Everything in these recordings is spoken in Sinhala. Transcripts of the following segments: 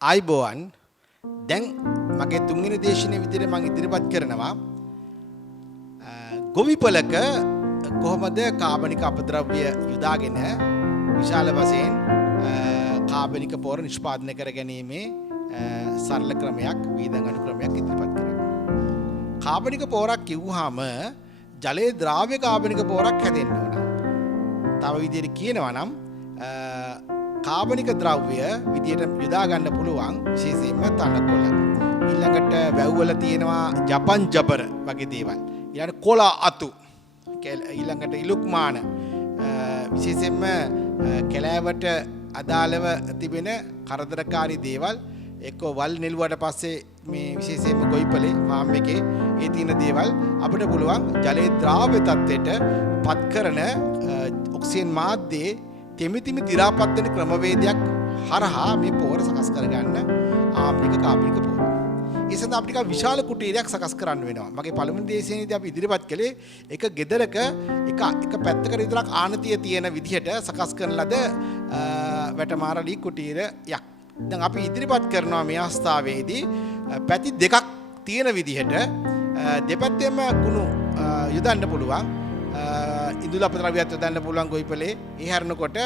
ආයිබෝවන් දැන් මගේ තුන්වෙනි දේශනාව විදිහට මම ඉදිරිපත් කරනවා ගොවිපලක කොහොමද කාබනික අපද්‍රව්‍ය යොදාගෙන විශාල වශයෙන් කාබනික පොර නිෂ්පාදනය කර ගැනීමේ සරල ක්‍රමයක් වීදන් අනුක්‍රමයක් ඉදිරිපත් කරනවා. කාබනික පොරක් කිව්වහම ජලයේ ද්‍රාව්‍ය කාබනික පොරක් හැදෙන්න ඕන. තව විදිහට කියනවා නම් කාබනික ද්‍රව්‍ය විදියට යොදා ගන්න පුළුවන් විශේෂයෙන්ම තනකොළ. ඊළඟට වැව්වල තියෙනවා ජපන් ජබර වගේ දේවල්. ඊළඟට කොළ අතු. ඊළඟට ඉලුක්මාන. විශේෂයෙන්ම කැලෑවට අදාළව තිබෙන කරදරකාරී දේවල් එක්ක වල් නෙළුවට පස්සේ මේ විශේෂයෙන්ම ගොවිපලේ ෆාම් එකේ ඒ තියෙන දේවල් අපිට පුළුවන් ජලයේ ද්‍රාව්‍ය තත්ත්වයට පත් කරන ඔක්සිජන් මාධ්‍යයේ තෙමිතිමි දි รา පත් වෙන ක්‍රමවේදයක් හරහා මේ පොර සකස් කරගන්න ආම්ලික කාබනික පොර. ඒ සඳහා අපිට විශාල කුටීරයක් සකස් කරන්න වෙනවා. මගේ පළමුව දේශනාවේදී අපි ඉදිරිපත් කළේ එක ගෙදරක එක පැත්තකට විතරක් ආනතිය තියෙන විදිහට සකස් කරන ලද වැටමාරලි කුටීරයක්. දැන් අපි ඉදිරිපත් කරනවා මේ අවස්ථාවේදී පැති දෙකක් තියෙන විදිහට දෙපැත්තෙම කුණු යොදන්න පුළුවන්. ඉඳුල් අපද්‍රව්‍යات යොදන්න පුළුවන් ගොවිපලේ. ඒ හැරෙනකොට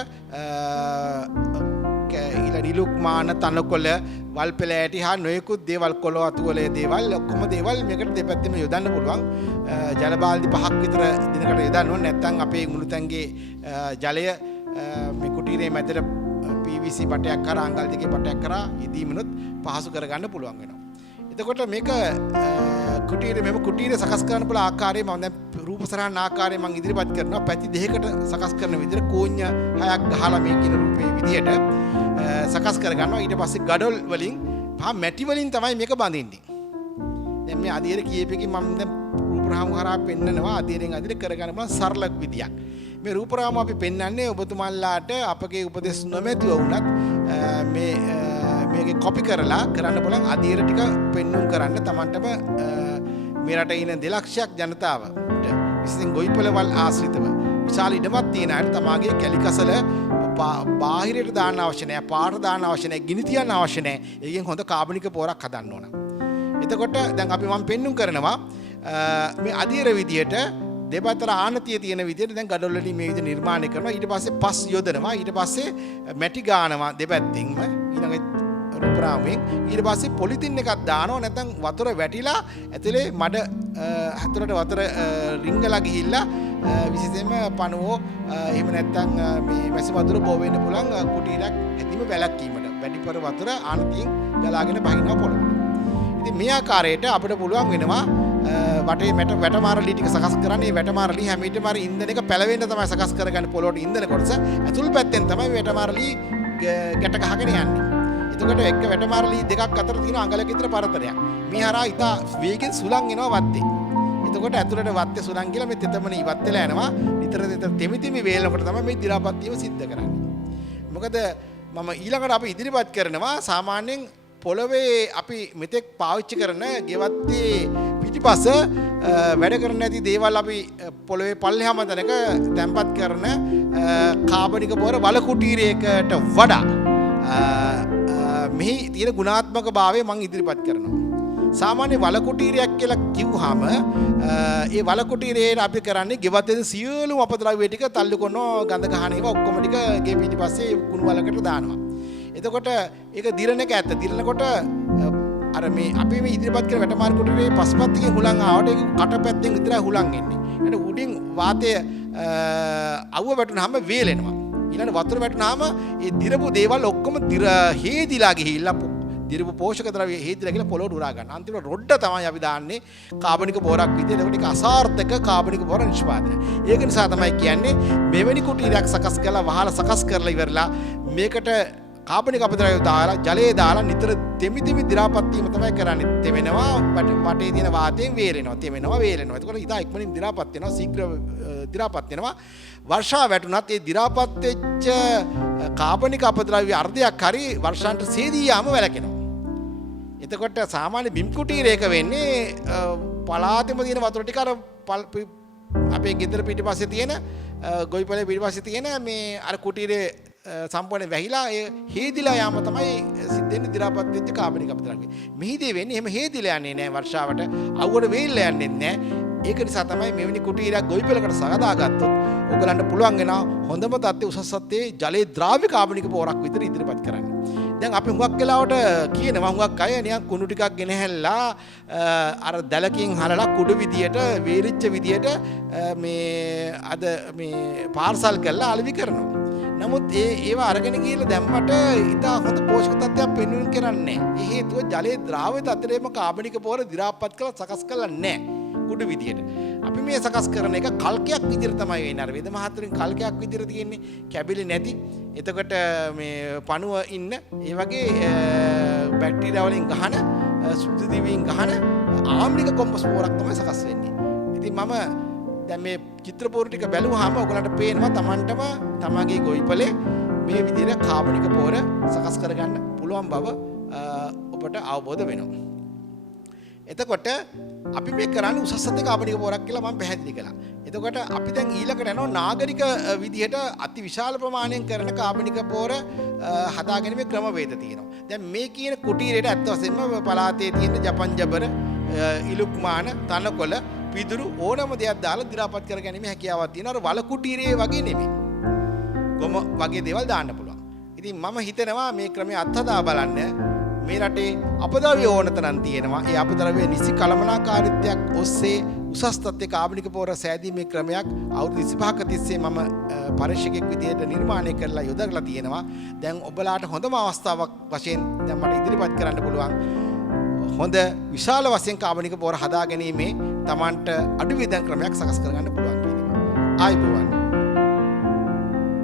ඉලුක්මාන තනකොළ වල් පෙළ ඇටි හා නොයෙකුත් දේවල් කොළ අතු වල දේවල් ඔක්කොම දේවල් මේකට දෙපැත්තෙම යොදන්න පුළුවන්. ජල බාල්දි 5ක් විතර දිනකට යොදන්න ඕනේ. නැත්නම් අපේ මුළුතැන්ගේ ජලය මේ කුටීරේ මැදට PVC පටයක් කරා අංගල් දෙකේ පටයක් කරා ඉදීමනොත් පහසු කරගන්න පුළුවන් වෙනවා. එතකොට මේක කුටීරේ සකස් කරන්න පුළුවන් ආකාරය මම දැන් රූප සරහන් ආකාරය මම ඉදිරිපත් කරනවා. පැති දෙකකට සකස් කරන විදිහට කෝඤ්ඤ 6ක් ගහලා මේ කියන රූපේ විදිහට සකස් කර ගන්නවා. ඊට පස්සේ ගඩොල් වලින් මැටි වලින් තමයි මේක බඳින්නේ. දැන් මේ අධීර කීපෙකින් මම දැන් රූපරාම හරහා පෙන්නනවා අධීරෙන් අධීර කරගන්න පුළුවන් සරල විදියක්. මේ රූපරාම අපි පෙන්වන්නේ ඔබතුමාලාට අපගේ උපදෙස් නොමැතිව වුණත් මේකේ කොපි කරලා කරන්න බලන් අධීර ටික පෙන්වුම් කරන්න තමන්ටම මේ රටේ ඉන්න 2 ලක්ෂයක් ජනතාවට විශේෂයෙන් ගොවිපළවල් ආශ්‍රිතව විශාල ඉඩමක් තියෙන අයට තමාගේ කැලිකසල බාහිරට දාන්න අවශ්‍ය නැහැ, පාට දාන්න අවශ්‍ය නැහැ, ගිනි තියන්න අවශ්‍ය නැහැ. ඒකෙන් හොඳ කාබනික පොරක් හදන්න ඕන. එතකොට දැන් අපි මම පෙන්වුම් කරනවා මේ අධීර විදියට දෙපතර ආනතිය තියෙන විදිහට දැන් ගඩොල් වලින් මේ විදිහ නිර්මාණය කරනවා. ඊට පස්සේ පස් යොදනවා. ඊට පස්සේ මැටි ගානවා දෙපැත්තින්ම ඊළඟ රූපරාමයෙන්. ඊට පස්සේ පොලිතින් එකක් දානවා. නැත්නම් වතුර වැටිලා ඇතුලේ මඩ හතරට වතුර රිංගලා ගිහිල්ලා විශේෂයෙන්ම පණුවෝ එහෙම නැත්නම් මේ මැසි වතුර බෝ වෙන්න පුළුවන් කුටීරයක් හැදීම වැළැක්වීමට වැඩිපුර වතුර ආනතියෙන් ගලාගෙන බහිනවා පොළොවට. ඉතින් මේ ආකාරයට අපිට පුළුවන් වෙනවා වටේ වැටමාරලි ටික සකස් කරන්නේ. වැටමාරලි හැම විටම අර ඉන්ධන එක පැලවෙන්න තමයි සකස් කරගන්නේ පොළොවට ඉන්ධන කොටස. ඇතුල් පැත්තෙන් තමයි වැටමාරලි ගැට ගහගෙන යන්නේ. එතකොට එක වැටමාරලි දෙකක් අතර තියෙන අඟලක විතර පරතරයක්. මේ හරහා ඉතා වේගෙන් සුළං එනවා වත්තේ. එතකොට ඇතුළට වත්තේ සුළං කියලා මේ තෙතමන ඉවත් වෙලා යනවා. නිතර තෙමිතිමි වේලනකොට තමයි මේ දි รา පත් වීම සිද්ධ කරන්නේ. මොකද මම ඊළඟට අපි ඉදිරිපත් කරනවා සාමාන්‍යයෙන් පොළවේ අපි මෙතෙක් පාවිච්චි කරන ගෙවත්තේ පිටිපස වැඩ කරන නැති දේවල් අපි පොළවේ පල්ලෙහාම තැනක තැම්පත් කරන කාබනික පොර වල කුටීරයකට වඩා මෙහි තියෙන ගුණාත්මක භාවය මම ඉදිරිපත් කරනවා. සාමාන්‍ය වල කුටීරයක් කියලා කිව්වහම ඒ වල කුටීරයේ අපි කරන්නේ ගෙවත්තේ සියලුම අපද්‍රව්‍ය ටික තල්ලු කරනවා, ගඳ ගහන ඒවා ඔක්කොම ටික ගේ පිටිපස්සේ කුණු වලකට දානවා. එතකොට ඒක දිරණ එක ඇත්ත. දිරනකොට අර මේ අපි මේ ඉදිරිපත් කරන වැටමාර කුටීරේ පස්පත්තියේ හුලං ආවට ඒක කට පැත්තෙන් විතරයි හුලං එන්නේ. එතන උඩින් වාතය අවුව වැටුනහම වේලෙනවා. ඊළඟ වතුර වැටුනහම ඒ දිරපු දේවල් ඔක්කොම හේදිලා ගිහිල්ලා දිරපු පෝෂක ද්‍රව්‍ය හේදිලා ගිහලා පොළොවට උරා ගන්න. අන්තිමට රොඩ්ඩ තමයි අපි දාන්නේ කාබනික පොරක් විදියට. ඒකට ඒක අසාර්ථක කාබනික පොර නිෂ්පාදනය. ඒක නිසා තමයි කියන්නේ මෙවැනි කුටීරයක් සකස් කරලා වහලා සකස් කරලා ඉවරලා මේකට කාබනික අපද්‍රව්‍ය දාලා ජලයේ දාලා නිතර තෙමිතිමි දි รา පත් වීම තමයි කරන්නේ. තෙමෙනවා වටේ තියෙන වාතයෙන් වේලෙනවා. තෙමෙනවා වේලෙනවා. එතකොට ඉතා ඉක්මනින් දි รา පත් වෙනවා. ශීඝ්‍ර දි รา පත් වෙනවා. වර්ෂා වැටුණත් ඒ දි รา පත් වෙච්ච කාබනික අපද්‍රව්‍ය අර්ධයක් හරි වර්ෂාන්ට සේදී යාම වැළකෙනවා. එතකොට සාමාන්‍ය බිම් කුටීරයක වෙන්නේ පලාතෙම තියෙන වතුර ටික අර අපේ ගෙදර පිටිපස්සේ තියෙන ගොවිපළේ පිටිපස්සේ තියෙන මේ අර කුටීරේ සම්පූර්ණ වැහිලා ඒ හේදිලා යාම තමයි සිද්ධ වෙන්නේ දි รา පත් වෙච්ච කාබනික අපද්‍රව්‍ය. මෙහිදී වෙන්නේ එහෙම හේදිලා යන්නේ නැහැ වර්ෂාවට. අවුවට වේලිලා යන්නේ නැහැ. ඒක නිසා තමයි මෙවැනි කුටීරයක් ගොවිපලකට සාදාගත්තොත් ඔයගලන්ට පුළුවන් වෙනවා හොඳම තත්ත්වයේ උසස් තත්ත්වයේ ජලයේ ද්‍රාව්‍ය කාබනික පොරක් විතර ඉදිරිපත් කරන්න. දැන් අපි හුඟක් වෙලාවට කියනවා හුඟක් අය නිකන් කුණු ටිකක් ගෙනහැල්ලා අර දැලකින් හලලා කුඩු විදියට වේලිච්ච විදියට මේ අද මේ පාර්සල් කරලා අලෙවි කරනවා. නමුත් ඒවා අරගෙන ගිහලා දැම්මට ඉතා හොඳ පෝෂක තත්ත්වයක් පෙන්වන්න කරන්නේ නැහැ. ඒ හේතුව ජලයේ ද්‍රාව්‍ය තත්ත්වයේම කාබනික පොර දි รา පත් කරලා සකස් කරලා නැහැ. කුඩු විදියට. අපි මේ සකස් කරන එක කල්කයක් විදියට තමයි වෙන්නේ. අර වේද මහත්තුරුන් කල්කයක් විදියට තියෙන්නේ. කැබිලි නැති. එතකොට මේ පණුව ඉන්න ඒ වගේ බැක්ටීරියා වලින් ගහන සුද්ධ දිවයින් ගහන ආම්ලික කොම්පෝස්ට් පොරක් තමයි සකස් වෙන්නේ. ඉතින් මම දැන් මේ චිත්‍රපෝර ටික බැලුවාම ඔයගලන්ට පේනවා Tamanටම තමගේ ගොවිපලේ මේ විදිහට කාබනික පොර සකස් කරගන්න පුළුවන් බව ඔබට අවබෝධ වෙනවා. එතකොට අපි මේ කරන්නේ උසස් සත්‍ය කාබනික පොරක් කියලා මම පැහැදිලි කළා. එතකොට අපි දැන් ඊළඟට යනවා නාගරික විදිහට අති විශාල ප්‍රමාණයෙන් කරන කාබනික පොර හදාගැනීමේ ක්‍රමවේද තියෙනවා. දැන් මේ කියන කුටීරයට ඇත්ත වශයෙන්ම පළාතේ තියෙන ජපන් ජබර, ඉලුක්මාන, තනකොළ, පිදුරු ඕනම දෙයක් දාලා දි รา පත් කරගැනීමේ හැකියාවක් තියෙනවා. අර වල කුටීරයේ වගේ නෙමෙයි. ගොම වගේ දේවල් දාන්න පුළුවන්. ඉතින් මම හිතනවා මේ ක්‍රමය අත්හදා බලන්න. මේ රටේ අපද්‍රව්‍ය ඕන තරම් තියෙනවා. ඒ අපද්‍රව්‍ය නිසි කළමනාකාරීත්වයක් ඔස්සේ උසස් තත්ත්වයේ කාබනික පොර සෑදීමේ ක්‍රමයක් අවුරුදු 25ක තිස්සේ මම පරීක්ෂකෙක් විදිහට නිර්මාණය කරලා යොදලා තියෙනවා. දැන් ඔබලාට හොඳම අවස්ථාවක් වශයෙන් දැන් මට ඉදිරිපත් කරන්න පුළුවන්. හොඳ විශාල වශයෙන් කාබනික පොර හදා ගැනීමේ Tamanට අඩු වියදම් ක්‍රමයක් සකස් කරගන්න පුළුවන් කියන එක. ආයිබෝවන්.